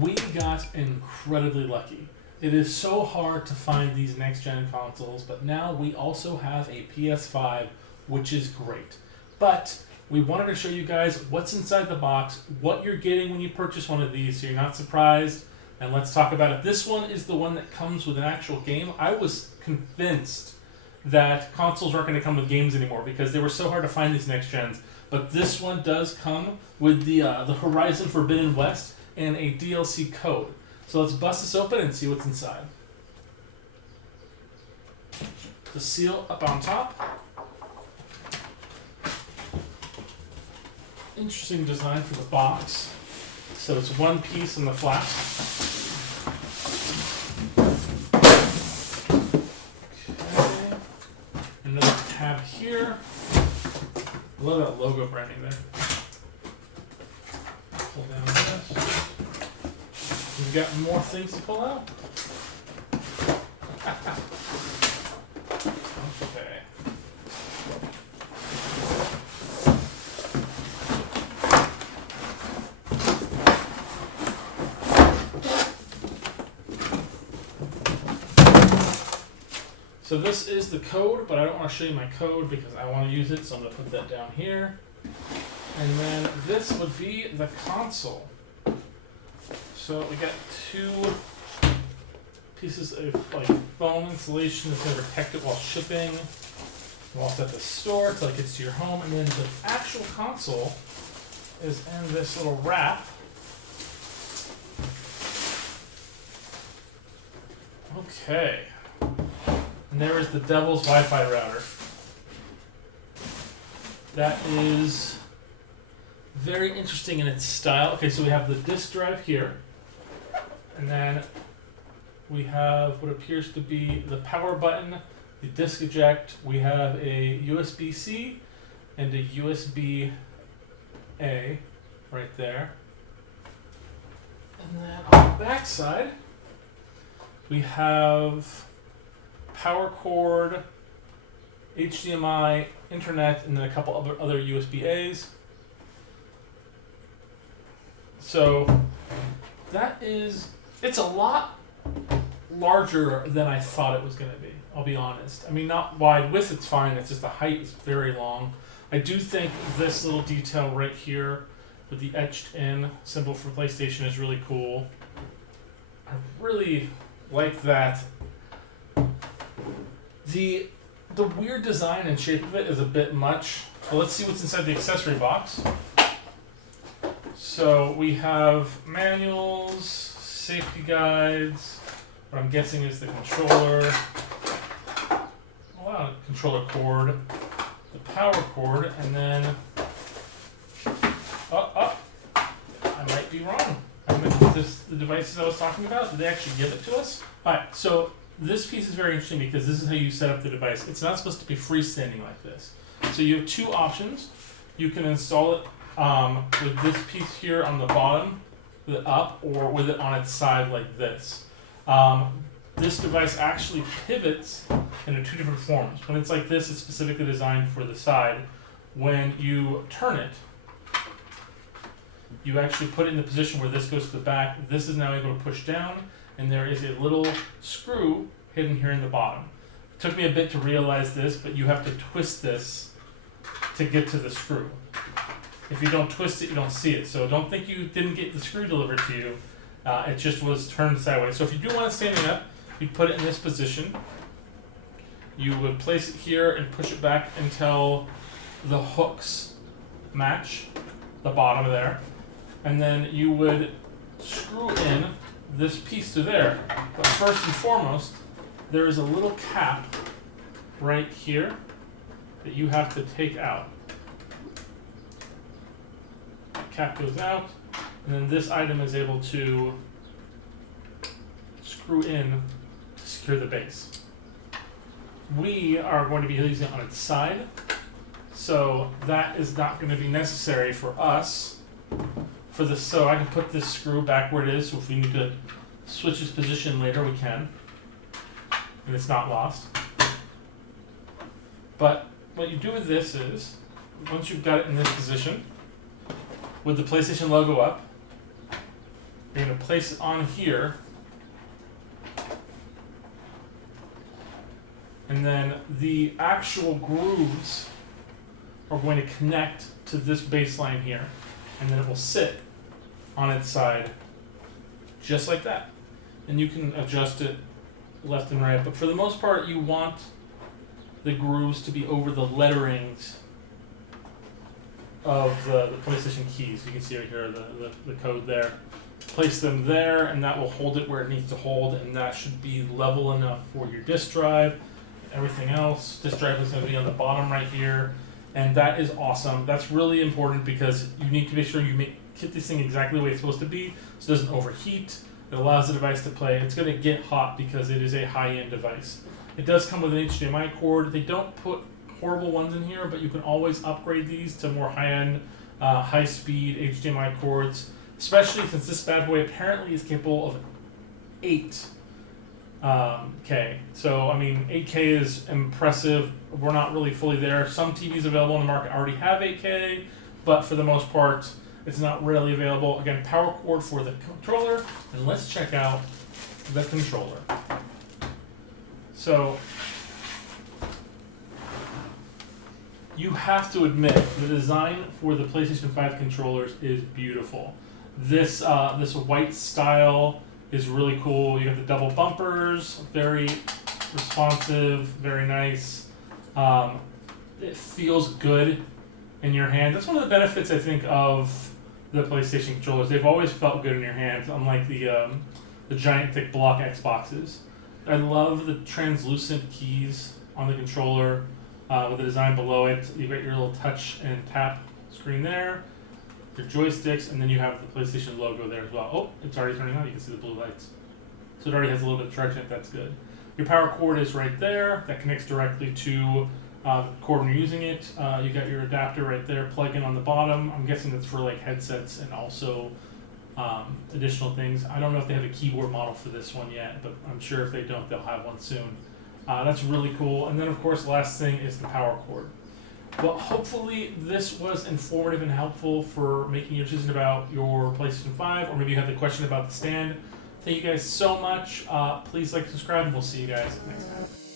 We got incredibly lucky. It is so hard to find these next-gen consoles, but now we also have a PS5, which is great. But we wanted to show you guys what's inside the box, what you're getting when you purchase one of these, so you're not surprised. And let's talk about it. This one is the one that comes with an actual game. I was convinced that consoles aren't going to come with games anymore because they were so hard to find these next gens. But this one does come with the Horizon Forbidden West and a DLC code. So let's bust this open and see what's inside. The seal up on top. Interesting design for the box. So it's one piece in the flap. Okay. Another tab here. I love that logo branding there. Pull down this. We've got more things to pull out. Okay. So this is the code, but I don't want to show you my code because I want to use it, so I'm going to put that down here. And then this would be the console. So we got two pieces of foam insulation that's going to protect it while shipping, while it's at the store till it gets to your home. And then the actual console is in this little wrap. Okay. And there is the Devil's Wi-Fi router. That is very interesting in its style. Okay, so we have the disk drive here. And then we have what appears to be the power button, the disk eject. We have a USB-C and a USB-A right there. And then on the back side, we have power cord, HDMI, internet, and then a couple other USB-As. So that is, it's a lot larger than I thought it was going to be, I'll be honest. I mean, not wide, width it's fine, it's just the height is very long. I do think this little detail right here with the etched in symbol for PlayStation is really cool. I really like that. The weird design and shape of it is a bit much. But let's see what's inside the accessory box. So we have manuals, safety guides, what I'm guessing is the controller, controller cord, the power cord, and then, I might be wrong. The devices I was talking about, did they actually give it to us? Alright, so this piece is very interesting because this is how you set up the device. It's not supposed to be freestanding like this. So you have two options. You can install it with this piece here on the bottom, the up, or with it on its side like this. This device actually pivots into two different forms. When it's like this, it's specifically designed for the side. When you turn it, you actually put it in the position where this goes to the back. This is now able to push down, and there is a little screw hidden here in the bottom. It took me a bit to realize this, but you have to twist this to get to the screw. If you don't twist it, you don't see it. So don't think you didn't get the screw delivered to you. It just was turned sideways. So if you do want it standing up, you'd put it in this position. You would place it here and push it back until the hooks match the bottom there. And then you would screw in this piece to there. But first and foremost, there is a little cap right here that you have to take out. The cap goes out, and then this item is able to screw in to secure the base. We are going to be using it on its side, so that is not going to be necessary for us. For this, so I can put this screw back where it is, so if we need to switch its position later, we can. And it's not lost. But what you do with this is, once you've got it in this position, with the PlayStation logo up, You're going to place it on here. And then the actual grooves are going to connect to this baseline here. And then it will sit on its side just like that. And you can adjust it left and right. But for the most part, you want the grooves to be over the letterings of the PlayStation keys. You can see right here the code there. Place them there, and that will hold it where it needs to hold, and that should be level enough for your disk drive. Everything else, disk drive is going to be on the bottom right here, and that is awesome. That's really important because you need to make sure you get this thing exactly the way it's supposed to be so it doesn't overheat. It allows the device to play. It's going to get hot because it is a high-end device. It does come with an HDMI cord. They don't put horrible ones in here, but you can always upgrade these to more high-end, high-speed HDMI cords, especially since this bad boy apparently is capable of 8K. So, I mean, 8K is impressive. We're not really fully there. Some TVs available on the market already have 8K, but for the most part, it's not readily available. Again, power cord for the controller, and let's check out the controller. So, you have to admit, the design for the PlayStation 5 controllers is beautiful. This white style is really cool. You got the double bumpers, very responsive, very nice. It feels good in your hand. That's one of the benefits, I think, of the PlayStation controllers. They've always felt good in your hands, unlike the giant thick block Xboxes. I love the translucent keys on the controller with the design below it. You've got your little touch and tap screen there, your joysticks, and then you have the PlayStation logo there as well. Oh, it's already turning on. You can see the blue lights. So it already has a little bit of charge in it. That's good. Your power cord is right there. That connects directly to the cord when you're using it. You got your adapter right there, plug in on the bottom. I'm guessing that's for like headsets and also additional things. I don't know if they have a keyboard model for this one yet, but I'm sure if they don't, they'll have one soon. That's really cool. And then, of course, the last thing is the power cord. Well, hopefully this was informative and helpful for making your decision about your PlayStation 5, or maybe you have a question about the stand. Thank you guys so much. Please like, subscribe, and we'll see you guys next time.